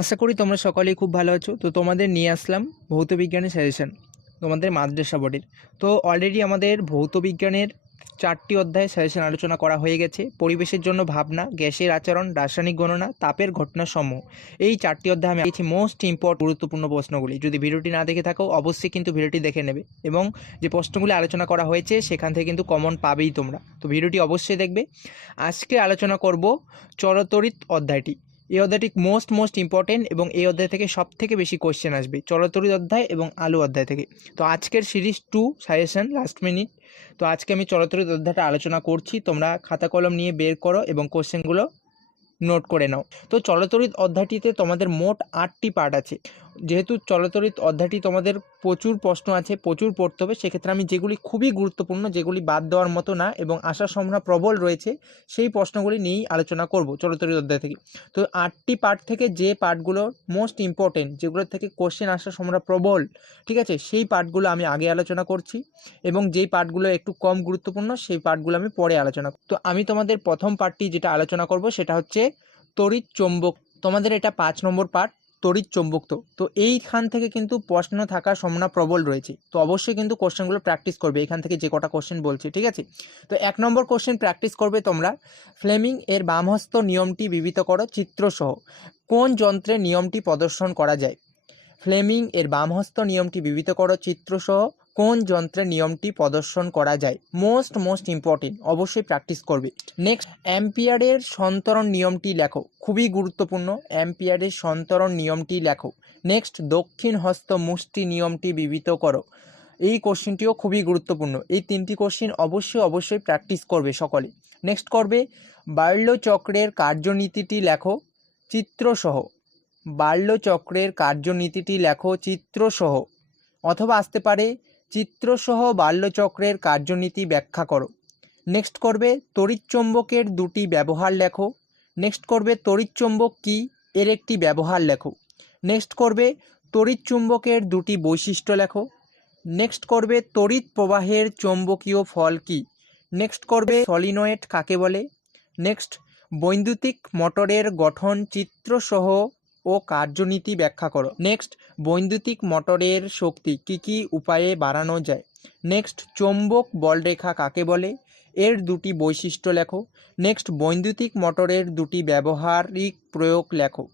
আশা করি তোমরা সকলেই খুব ভালো আছো। তো তোমাদের নিয়ে আসলাম ভৌতবিজ্ঞানের সাজেশন তোমাদের মাদ্রাসা বোর্ডের। তো অলরেডি আমাদের ভৌতবিজ্ঞানের 4টি অধ্যায় সাজেশন আলোচনা করা হয়ে গেছে। পরিবেশের জন্য ভাবনা, গ্যাসের আচরণ, রাসায়নিক গণনা, তাপের ঘটনাসমূহ, এই 4টি অধ্যায় আমি দিয়েছি মোস্ট গুরুত্বপূর্ণ প্রশ্নগুলি। যদি ভিডিওটি না দেখে থাকো অবশ্যই কিন্তু ভিডিওটি দেখে নেবে, এবং যে প্রশ্নগুলি আলোচনা করা হয়েছে সেখান থেকে কিন্তু কমন পাবেই তোমরা। তো ভিডিওটি অবশ্যই দেখবে। আজকে আলোচনা করব চলতরিৎ অধ্যায়টি। এই অধ্যায়টি মোস্ট ইম্পর্টেন্ট, এবং এই অধ্যায় থেকে সব থেকে বেশি কোশ্চেন আসবে চলতরিৎ অধ্যায় এবং আলু অধ্যায় থেকে। তো আজকের সিরিজ 2 সাজেশন লাস্ট মিনিট। তো আজকে আমি চলতরিৎ অধ্যায়টা আলোচনা করছি, তোমরা খাতা কলম নিয়ে বের করো এবং কোশ্চেনগুলো নোট করে নাও। তো চলতরিৎ অধ্যায়টিতে তোমাদের মোট 8টি পার্ট আছে। যেহেতু চলতরিৎ অধ্যায়টি তোমাদের প্রচুর প্রশ্ন আছে, প্রচুর পড়তে হবে, সেক্ষেত্রে আমি যেগুলি খুবই গুরুত্বপূর্ণ, যেগুলি বাদ দেওয়ার মতো না এবং আসার সম্ভাবনা প্রবল রয়েছে, সেই প্রশ্নগুলি নিয়েই আলোচনা করব চলতরিৎ অধ্যায় থেকে। তো 8টি পার্ট থেকে যে পার্টগুলো মোস্ট ইম্পর্টেন্ট, যেগুলো থেকে কোশ্চেন আসার সম্ভাবনা প্রবল, ঠিক আছে, সেই পার্টগুলো আমি আগে আলোচনা করছি, এবং যেই পার্টগুলো একটু কম গুরুত্বপূর্ণ সেই পার্টগুলো আমি পরে আলোচনা করব। তো আমি তোমাদের প্রথম পার্টটি যেটা আলোচনা করব সেটা হচ্ছে তড়িৎ চৌম্বক। তোমাদের এটা 5 নম্বর পার্ট, তড়িৎ চৌম্বকত্ব। তো এইখান থেকে কিন্তু প্রশ্ন থাকার সম্ভাবনা প্রবল রয়েছে। তো অবশ্যই কিন্তু কোশ্চেনগুলো প্র্যাকটিস করবে, এখান থেকে যে কটা কোশ্চেন বলছি, ঠিক আছে। তো 1 নম্বর কোশ্চেন প্র্যাকটিস করবে তোমরা, ফ্লেমিং এর বামহস্ত নিয়মটি বিবৃত করো চিত্রসহ। কোন যন্ত্রে নিয়মটি প্রদর্শন করা যায়? ফ্লেমিং এর বামহস্ত নিয়মটি বিবৃত করো চিত্রসহ কোন যন্ত্রে নিয়মটি প্রদর্শন করা যায়? মোস্ট ইম্পর্টেন্ট, অবশ্যই প্র্যাকটিস করবে। নেক্সট, অ্যাম্পিয়ারের সন্তরণ নিয়মটি লেখো। খুবই গুরুত্বপূর্ণ, অ্যাম্পিয়ারের সন্তরণ নিয়মটি লেখো। নেক্সট, দক্ষিণ হস্ত মুষ্টি নিয়মটি বিবৃত করো। এই কোশ্চেনটিও খুবই গুরুত্বপূর্ণ। এই 3টি কোশ্চেন অবশ্যই প্র্যাকটিস করবে সকলে। নেক্সট করবে বার্লো-চক্রের কার্যনীতিটি লেখো চিত্রসহ। বার্লো-চক্রের কার্যনীতিটি লেখো চিত্রসহ, অথবা আসতে পারে চিত্রসহ বার্লো-চক্রের কার্যনীতি ব্যাখ্যা করো। নেক্সট করবে তড়িৎচুম্বকের 2টি ব্যবহার লেখো। নেক্সট করবে তড়িৎচুম্বক কী, এর একটি ব্যবহার লেখো। নেক্সট করবে তড়িৎচুম্বকের 2টি বৈশিষ্ট্য লেখো। নেক্সট করবে তড়িৎ প্রবাহের চৌম্বকীয় ফল কী। নেক্সট করবে সলিনয়েড কাকে বলে। নেক্সট, বৈদ্যুতিক মোটরের গঠন চিত্রসহ ও কার্যনীতি ব্যাখ্যা করো। নেক্সট, বৈদ্যুতিক মোটরের শক্তি কী কী উপায়ে বাড়ানো যায়। নেক্সট, চৌম্বক বলরেখা কাকে বলে, এর 2টি বৈশিষ্ট্য লেখো। নেক্সট, বৈদ্যুতিক মোটরের 2টি ব্যবহারিক প্রয়োগ লেখো।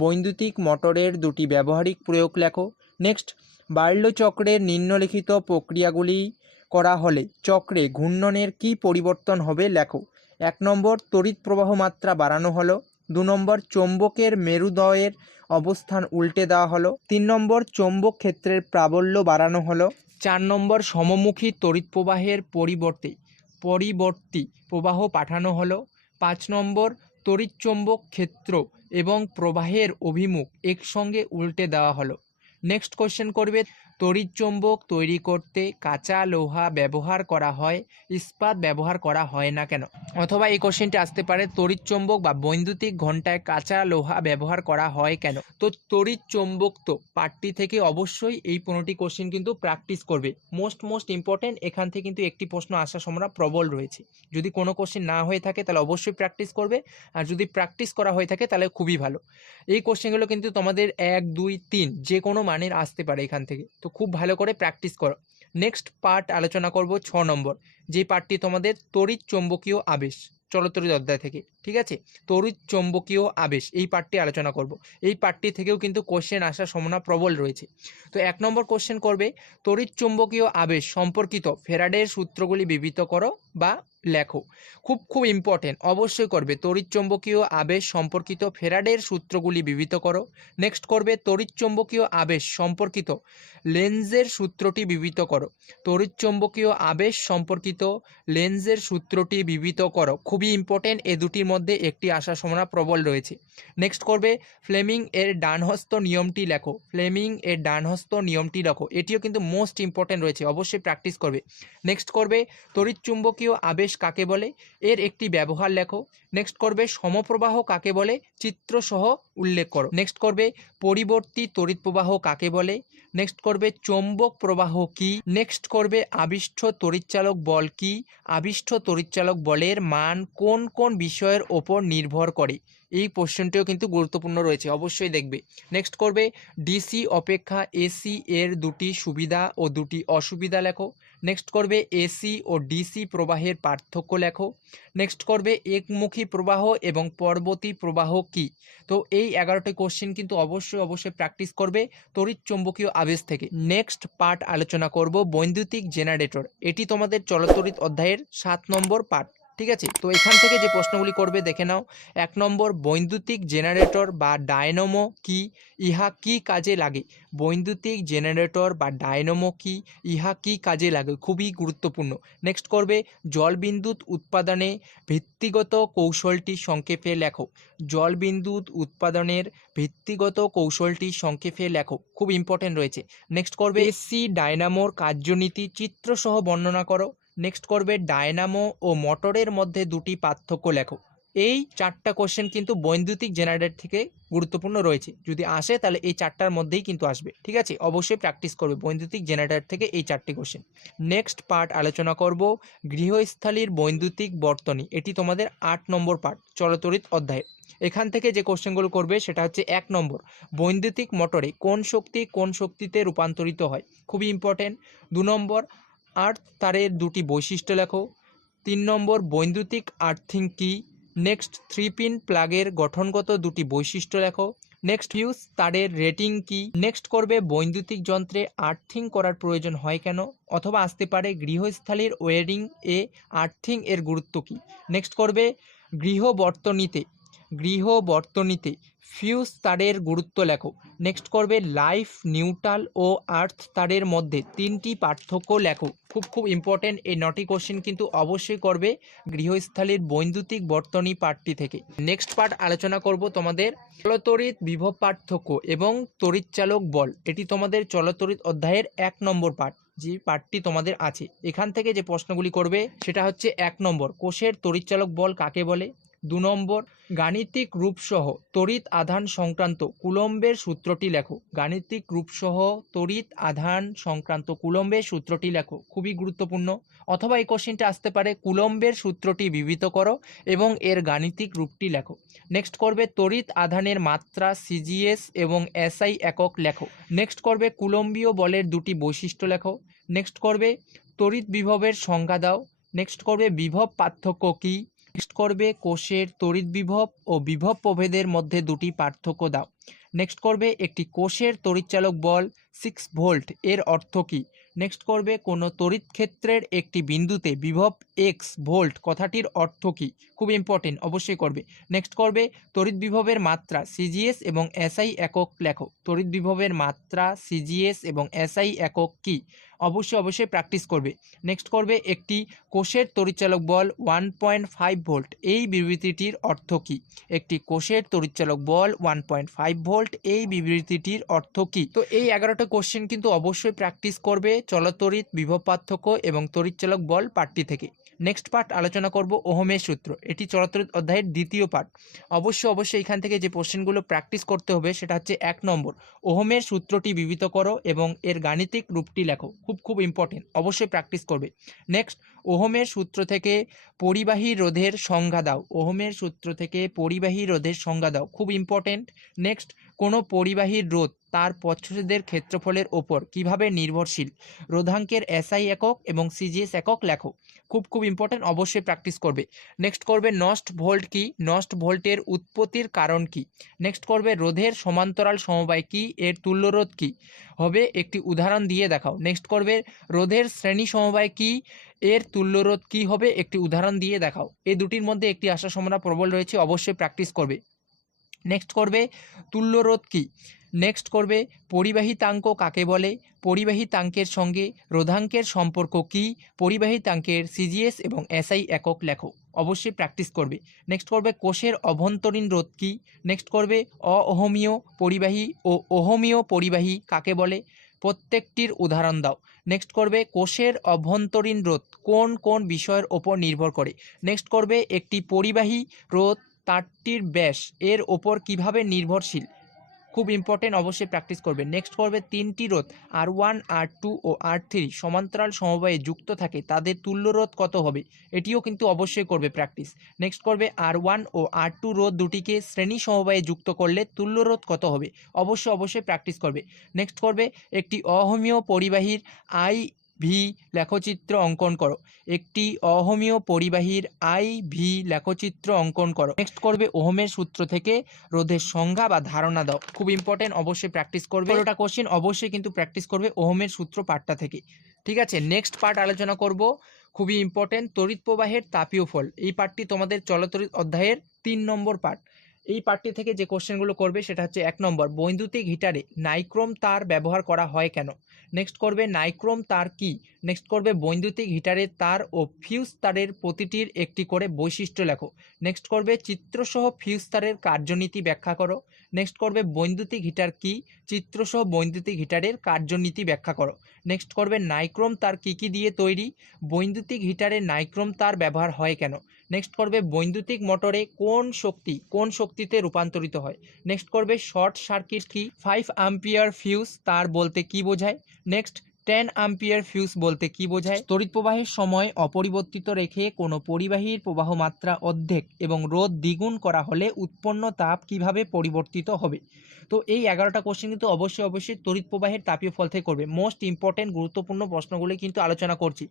বৈদ্যুতিক মোটরের 2টি ব্যবহারিক প্রয়োগ লেখো। নেক্সট, বার্লো চক্রের নিম্নলিখিত প্রক্রিয়াগুলি করা হলে চক্রে ঘূর্ণনের কী পরিবর্তন হবে লেখো। 1 নম্বর, তড়িৎ প্রবাহ মাত্রা বাড়ানো হলো। 2 নম্বর, চৌম্বকের মেরুদয়ের অবস্থান উল্টে দেওয়া হলো। 3 নম্বর, চৌম্বক ক্ষেত্রের প্রাবল্য বাড়ানো হলো। 4 নম্বর, সমমুখী তড়িৎ প্রবাহের পরিবর্তী প্রবাহ পাঠানো হলো। 5 নম্বর, তড়িৎচৌম্বক ক্ষেত্র এবং প্রবাহের অভিমুখ একসঙ্গে উল্টে দেওয়া হলো। নেক্সট কোশ্চেন করবে, তড়িৎচৌম্বক তৈরি করতে কাঁচা লোহা ব্যবহার করা হয়, ইস্পাত ব্যবহার করা হয় না কেন? অথবা এই কোশ্চেনটি আসতে পারে, তড়িৎচৌম্বক বা বৈদ্যুতিক ঘণ্টায় কাঁচা লোহা ব্যবহার করা হয় কেন? তো তড়িৎচৌম্বকত্ব পার্টটি থেকে অবশ্যই এই 15টি কোশ্চেন কিন্তু প্র্যাকটিস করবে। মোস্ট ইম্পর্টেন্ট, এখান থেকে কিন্তু একটি প্রশ্ন আসার সম্ভাবনা প্রবল রয়েছে। যদি কোনো কোশ্চেন না হয়ে থাকে তাহলে অবশ্যই প্র্যাকটিস করবে, আর যদি প্র্যাকটিস করা হয়ে থাকে তাহলে খুবই ভালো। এই কোশ্চেনগুলো কিন্তু তোমাদের 1, 2, 3 যে কোনো মানের আসতে পারে এখান থেকে, তো খুব ভালো করে প্র্যাকটিস করো। নেক্সট পার্ট আলোচনা করব 6 নম্বর, যে পার্টটি তোমাদের তড়িৎ চৌম্বকীয় আবেশ, চলতরিৎ অধ্যায় থেকে, ঠিক আছে। তড়িৎ চৌম্বকীয় আবেশ এই পার্টটি আলোচনা করব। এই পার্টটি থেকেও কিন্তু কোশ্চেন আসার সম্ভাবনা প্রবল রয়েছে। তো 1 নম্বর কোশ্চেন করবে, তড়িৎ চৌম্বকীয় আবেশ সম্পর্কিত ফ্যারাডের সূত্রগুলি বিবৃত করো বা লেখো। খুব ইম্পর্টেন্ট, অবশ্যই করবে। তড়িৎচৌম্বকীয় আবেশ সম্পর্কিত ফ্যারাডের সূত্রগুলি বিবৃত করো। নেক্সট করবে, তড়িৎচৌম্বকীয় আবেশ সম্পর্কিত লেন্জের সূত্রটি বিবৃত করো। তড়িৎচৌম্বকীয় আবেশ সম্পর্কিত লেন্জের সূত্রটি বিবৃত করো। খুবই ইম্পর্টেন্ট, এ দুটির মধ্যে একটি আসার সম্ভাবনা প্রবল রয়েছে। নেক্সট করবে, ফ্লেমিং এর ডানহস্ত নিয়মটি লেখো। ফ্লেমিং এর ডানহস্ত নিয়মটি লেখো, এটিও কিন্তু মোস্ট ইম্পর্টেন্ট রয়েছে, অবশ্যই প্র্যাকটিস করবে। নেক্সট করবে, তড়িৎচুম্বকীয় আবেশ কাকে বলে, এর একটি ব্যবহার লেখো। নেক্সট করবে, সমপ্রবাহ কাকে বলে, চিত্রসহ উল্লেখ করো। নেক্সট করবে, পরিবর্তী তড়িৎ প্রবাহ কাকে বলে। নেক্সট করবে, চৌম্বক প্রবাহ কি। নেক্সট করবে, আবিষ্ঠ তড়িৎচালক বল কি। আবিষ্ঠ তড়িৎচালক বলের মান কোন কোন বিষয়ের ওপর নির্ভর করে। এই কোশ্চেনটিও কিন্তু গুরুত্বপূর্ণ রয়েছে, অবশ্যই দেখবে। নেক্সট করবে ডিসি অপেক্ষা এসি এর দুটি সুবিধা ও দুটি অসুবিধা লেখো। নেক্সট করবে এসি ও ডিসি প্রবাহের পার্থক্য লেখো। নেক্সট করবে একমুখী প্রবাহ এবং পরবর্তী প্রবাহ কি। তো এই 11টি কোশ্চেন কিন্তু অবশ্যই প্র্যাকটিস করবে তড়িৎ চৌম্বকীয় আবেশ থেকে। নেক্সট পার্ট আলোচনা করব বৈদ্যুতিক জেনারেটর। এটি তোমাদের চলতরিৎ অধ্যায়ের 7 নম্বর পার্ট। ঠিক আছে, তো এখান থেকে যে প্রশ্নগুলি করবে দেখে নাও। 1 নম্বর, বৈদ্যুতিক জেনারেটর বা ডায়নামো কি, ইহা কি কাজে লাগে? বৈদ্যুতিক জেনারেটর বা ডায়নামো কি, ইহা কি কাজে লাগে? খুবই গুরুত্বপূর্ণ। নেক্সট করবে জলবিদ্যুৎ উৎপাদনে ভিত্তিগত কৌশলটি সংক্ষেপে লেখো। জলবিদ্যুৎ উৎপাদনের ভিত্তিগত কৌশলটি সংক্ষেপে লেখো, খুব ইম্পর্টেন্ট রয়েছে। নেক্সট করবে এসি ডায়নামোর কার্যনীতি চিত্রসহ বর্ণনা করো। নেক্সট করবে ডায়নামো ও মোটরের মধ্যে দুটি পার্থক্য লেখো। এই 4টা কোশ্চেন কিন্তু বৈদ্যুতিক জেনারেটর থেকে গুরুত্বপূর্ণ রয়েছে, যদি আসে তাহলে এই 4টার মধ্যেই কিন্তু আসবে। ঠিক আছে, অবশ্যই প্র্যাকটিস করবে বৈদ্যুতিক জেনারেটর থেকে এই 4টি কোশ্চেন। নেক্সট পার্ট আলোচনা করব গৃহস্থালীর বৈদ্যুতিক বর্তনী। এটি তোমাদের 8 নম্বর পার্ট চলতরিৎ অধ্যায়ে। এখান থেকে যে কোশ্চেনগুলো করবে সেটা হচ্ছে 1 নম্বর, বৈদ্যুতিক মোটরে কোন শক্তি কোন শক্তিতে রূপান্তরিত হয়, খুবই ইম্পর্টেন্ট। 2 নম্বর, আর্থ তারের দুটি বৈশিষ্ট্য লেখো। 3 নম্বর, বৈদ্যুতিক আর্থিং কি। নেক্সট, 3 পিন প্লাগের গঠনগত দুটি বৈশিষ্ট্য লেখো। নেক্সট, ফিউজ তারের রেটিং কি। নেক্সট করবে বৈদ্যুতিক যন্ত্রে আর্থিং করার প্রয়োজন হয় কেন, অথবা আসতে পারে গৃহস্থালীর ওয়্যারিং এ আর্থিং এর গুরুত্ব কি। নেক্সট করবে গৃহবর্তনীতে ফিউজ তারের গুরুত্ব লেখো। নেক্সট করবে লাইফ নিউট্রাল ও আর্থ তারের মধ্যে 3টি পার্থক্য লেখো। খুব ইম্পর্টেন্ট এই 9টি কোশ্চেন কিন্তু অবশ্যই করবে গৃহস্থালীর বৈদ্যুতিক বর্তনী পার্টটি থেকে। নেক্সট পার্ট আলোচনা করব তোমাদের চলতরিৎ বিভব পার্থক্য এবং তড়িৎচালক বল। এটি তোমাদের চলতরিৎ অধ্যায়ের 1 নম্বর পার্ট, যে পার্টটি তোমাদের আছে। এখান থেকে যে প্রশ্নগুলি করবে সেটা হচ্ছে 1 নম্বর, কোষের তড়িৎচালক বল কাকে বলে। 2 নম্বর, গাণিতিক রূপসহ তড়িৎ আধান সংক্রান্ত কুলম্বের সূত্রটি লেখো। গাণিতিক রূপসহ তড়িৎ আধান সংক্রান্ত কুলম্বের সূত্রটি লেখো, খুবই গুরুত্বপূর্ণ। অথবা এই কোশ্চেনটা আসতে পারে কুলম্বের সূত্রটি বিবৃত করো এবং এর গাণিতিক রূপটি লেখো। নেক্সট করবে তড়িৎ আধানের মাত্রা সিজিএস এবং এসআই একক লেখো। নেক্সট করবে কুলম্বীয় বলের দুটি বৈশিষ্ট্য লেখো। নেক্সট করবে তড়িৎ বিভবের সংজ্ঞা দাও। নেক্সট করবে বিভব পার্থক্য কী। নেক্সট করবে কোষের তড়িৎ বিভব ও বিভব প্রভেদের মধ্যে দুটি পার্থক্য দাও। নেক্সট করবে একটি কোষের তড়িৎচালক বল 6 ভোল্ট এর অর্থ কী। নেক্সট করবে কোনো তড়িৎ ক্ষেত্রের একটি বিন্দুতে বিভব এক্স ভোল্ট কথাটির অর্থ কী, খুব ইম্পর্টেন্ট, অবশ্যই করবে। নেক্সট করবে তড়িৎ বিভবের মাত্রা সিজিএস এবং এসআই একক লেখো। তড়িৎ বিভবের মাত্রা সিজিএস এবং এসআই একক কী, অবশ্যই প্র্যাকটিস করবে। নেক্সট করবে একটি কোষের তড়িৎচালক বল 1.5 ভোল্ট, এই বিবৃতিটির অর্থ কী। একটি কোষের তড়িৎচালক বল 1.5 ভোল্ট, এই বিবৃতিটির অর্থ কী। তো এই 11টা কোশ্চেন কিন্তু অবশ্যই প্র্যাকটিস করবে চলতরিৎ বিভব পার্থক্য এবং তড়িৎচালক বল পার্টটি থেকে। নেক্সট পার্ট আলোচনা করব ওহমের সূত্র। এটি চলতরিৎ অধ্যায়ের 2য় পার্ট। অবশ্যই এখান থেকে যে কোশ্চেনগুলো প্র্যাকটিস করতে হবে সেটা হচ্ছে 1 নম্বর, ওহমের সূত্রটি বিবৃত করো এবং এর গাণিতিক রূপটি লেখো। খুব ইম্পর্টেন্ট, অবশ্যই প্র্যাকটিস করবে। নেক্সট, ওহমের সূত্র থেকে পরিবাহী রোধের সংজ্ঞা দাও। ওহমের সূত্র থেকে পরিবাহী রোধের সংজ্ঞা দাও, খুব ইম্পর্টেন্ট। নেক্সট, কোনো পরিবাহীর রোধ তার প্রচ্ছদের ক্ষেত্রফলের ওপর কিভাবে নির্ভরশীল। রোধাঙ্কের এসআই একক এবং সিজিএস একক লেখো। খুব ইম্পর্টেন্ট, অবশ্যই প্র্যাকটিস করবে। নেক্সট করবে নস্ট ভোল্ট কি, নস্ট ভোল্টের উৎপত্তির কারণ কি। নেক্সট করবে রোধের সমান্তরাল সমবায় কি, এর তুল্যরোধ কি হবে, একটি উদাহরণ দিয়ে দেখাও। নেক্সট করবে রোধের শ্রেণী সমবায় কি, এর তুল্যরোধ কি হবে, একটি উদাহরণ দিয়ে দেখাও। এই দুটির মধ্যে একটি আসার সম্ভাবনা প্রবল রয়েছে, অবশ্যই প্র্যাকটিস করবে। নেক্সট করবে তুল্যরোধ কি। নেক্সট করবে পরিবাহিতাঙ্ক কাকে বলে, পরিবাহিতাঙ্কের সঙ্গে রোধাঙ্কের সম্পর্ক কি, পরিবাহিতাঙ্কের সিজিএস এবং এসআই একক লেখো, অবশ্যই প্র্যাকটিস করবে। নেক্সট করবে কোষের অভ্যন্তরীণ রোধ কি। নেক্সট করবে অওহমীয় পরিবাহী ও ওহমীয় পরিবাহী কাকে বলে, প্রত্যেকটির উদাহরণ দাও। নেক্সট করবে কোষের অভ্যন্তরীণ রোধ কোন কোন বিষয়ের ওপর নির্ভর করে। নেক্সট করবে একটি পরিবাহী রোধ তারটির ব্যাস এর ওপর কিভাবে নির্ভরশীল, খুব ইম্পর্টেন্ট, অবশ্যই প্র্যাকটিস করবে। নেক্সট করবে 3টি রোধ R1 R2 ও R3 সমান্তরাল সমবায়ে যুক্ত থাকে তাদের তুল্য রোধ কত হবে, এটিও কিন্তু অবশ্যই করবে প্র্যাকটিস। নেক্সট করবে R1 ও R2 রোধ দুটিকে শ্রেণী সমবায়ে যুক্ত করলে তুল্য রোধ কত হবে, অবশ্যই প্র্যাকটিস করবে। নেক্সট করবে একটি অহমীয় পরিবাহীর আই ভি লেখচিত্র অঙ্কন করো। একটি অহমীয় পরিবাহীর আই ভি লেখচিত্র অঙ্কন করো। নেক্সট করবে ওহমের সূত্র থেকে রোধের সংজ্ঞা বা ধারণা দাও। খুব ইম্পর্টেন্ট, অবশ্যই প্র্যাকটিস করবে। ওটা কোশ্চেন অবশ্যই কিন্তু প্র্যাকটিস করবে ওহমের সূত্র পার্টটা থেকে। ঠিক আছে, নেক্সট পার্ট আলোচনা করব, খুবই ইম্পর্টেন্ট, তড়িৎ প্রবাহের তাপীয় ফল। এই পার্টটি তোমাদের চলতড়িৎ অধ্যায়ের 3 নম্বর পার্ট। এই পার্টটি থেকে যে কোশ্চেনগুলো করবে সেটা হচ্ছে 1 নম্বর, বৈদ্যুতিক হিটারে নাইক্রোম তার ব্যবহার করা হয় কেন। নেক্সট করবে নাইক্রোম তার কি। নেক্সট করবে বৈদ্যুতিক হিটারের তার ও ফিউজ তারের প্রতিটির একটি করে বৈশিষ্ট্য লেখো। নেক্সট করবে চিত্রসহ ফিউজ তারের কার্যনীতি ব্যাখ্যা করো। নেক্সট করবে বৈদ্যুতিক হিটার কি, চিত্রসহ বৈদ্যুতিক হিটারের কার্যনীতি ব্যাখ্যা করো। নেক্সট করবে নাইক্রোম তার কি কি দিয়ে তৈরি, বৈদ্যুতিক হিটারে নাইক্রোম তার ব্যবহার হয় কেন। নেক্সট করবে বৈদ্যুতিক মোটরে কোন শক্তিতে রূপান্তরিত হয়। নেক্সট করবে শর্ট সার্কিট কি, 5 অ্যাম্পিয়ার ফিউজ তার বলতে কি বোঝায়। নেক্সট 10 অ্যাম্পিয়ার ফিউজ বলতে কি বোঝায়। তড়িৎ প্রবাহের সময় অপরিবর্তিত রেখে কোনো পরিবাহীর প্রবাহ মাত্রা অর্ধেক এবং রোধ দ্বিগুণ করা হলে উৎপন্ন তাপ কিভাবে পরিবর্তিত হবে। তো এই 11টা কোশ্চেন কিন্তু অবশ্যই তড়িৎ প্রবাহের তাপীয় ফল থেকে করবে। মোস্ট ইম্পর্টেন্ট গুরুত্বপূর্ণ প্রশ্নগুলি কিন্তু আলোচনা করছি।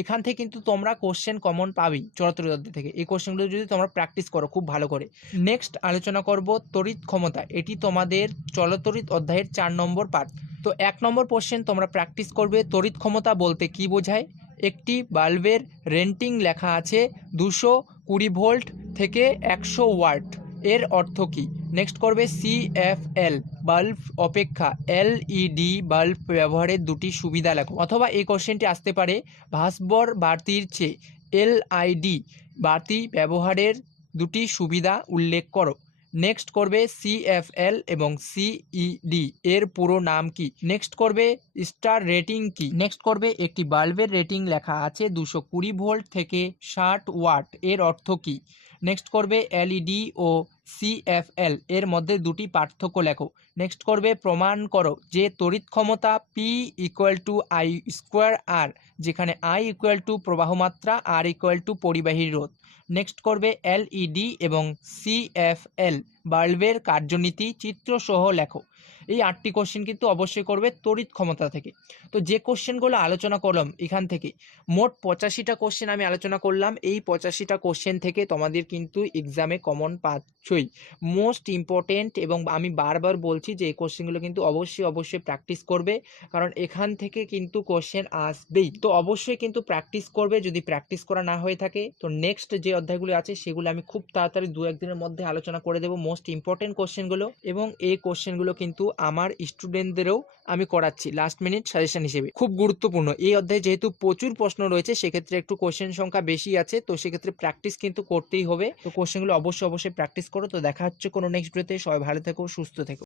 এখান থেকে কিন্তু তোমরা কোশ্চেন কমন পাবেই চলতড়িৎ অধ্যায় থেকে। এই কোশ্চেনগুলো যদি তোমরা প্র্যাকটিস করো খুব ভালো করে। নেক্সট আলোচনা করব তড়িৎ ক্ষমতা। এটি তোমাদের চলতড়িৎ অধ্যায়ের 4 নম্বর পার্ট। তো 1 নম্বর কোশ্চেন তোমরা প্র্যাকটিস করবে, তড়িৎ ক্ষমতা বলতে কি বোঝায়। একটি বাল্বের রেটিং লেখা আছে 220 ভোল্ট থেকে 100 ওয়াট, এর অর্থ কী। নেক্সট করবে CFL বাল্ব অপেক্ষা LED বাল্ব ব্যবহারের দুটি সুবিধা লেখো। অথবা এই কোশ্চেনটি আসতে পারে ভাস্বর বাতির চেয়ে LED বাতি ব্যবহারের দুটি সুবিধা উল্লেখ করো। নেক্সট করবে CFL এবং CED এর পুরো নাম কি। নেক্সট করবে স্টার রেটিং কি। নেক্সট করবে একটি বাল্বের রেটিং লেখা আছে 220 ভোল্ট থেকে 60 ওয়াট, এর অর্থ কি। নেক্সট করবে LED ও CFL এর মধ্যে দুটি পার্থক্য লেখো। নেক্সট করবে প্রমাণ করো যে তড়িৎ ক্ষমতা P = I²R, যেখানে I = প্রবাহ মাত্রা, R = পরিবাহীর রোধ। নেক্সট করবে LED এবং CFL বাল্বের কার্যনীতি চিত্রসহ লেখো। এই 8টি কোশ্চেন কিন্তু অবশ্যই করবে তড়িৎ ক্ষমতা থেকে। তো যে কোশ্চেনগুলো আলোচনা করলাম এখান থেকে, মোট 85টা কোশ্চেন আমি আলোচনা করলাম। এই 85টা কোশ্চেন থেকে তোমাদের কিন্তু এক্সামে কমন পাচ্ছই। মোস্ট ইম্পর্টেন্ট, এবং আমি বারবার বলছি যে এই কোশ্চেনগুলো কিন্তু অবশ্যই প্র্যাকটিস করবে, কারণ এখান থেকে কিন্তু কোশ্চেন আসবেই। তো অবশ্যই কিন্তু প্র্যাকটিস করবে। যদি প্র্যাকটিস করা না হয়ে থাকে তো নেক্সট যে অধ্যায়গুলো আছে সেগুলো আমি খুব তাড়াতাড়ি 2-1 দিনের মধ্যে আলোচনা করে দেবো, মোস্ট ইম্পর্টেন্ট কোশ্চেনগুলো। এবং এই কোশ্চেনগুলো কিন্তু আমার স্টুডেন্টদেরও আমি করাচ্ছি লাস্ট মিনিট সাজেশন হিসেবে। খুব গুরুত্বপূর্ণ এই অধ্যায়ে, যেহেতু প্রচুর প্রশ্ন রয়েছে সেক্ষেত্রে একটু কোশ্চেন সংখ্যা বেশি আছে, তো সেক্ষেত্রে প্র্যাকটিস কিন্তু করতেই হবে। তো কোশ্চেনগুলো অবশ্যই প্র্যাকটিস করো। তো দেখা হচ্ছে কোনো নেক্সট ভিডিওতে। সবাই ভালো থেকো, সুস্থ থেকো।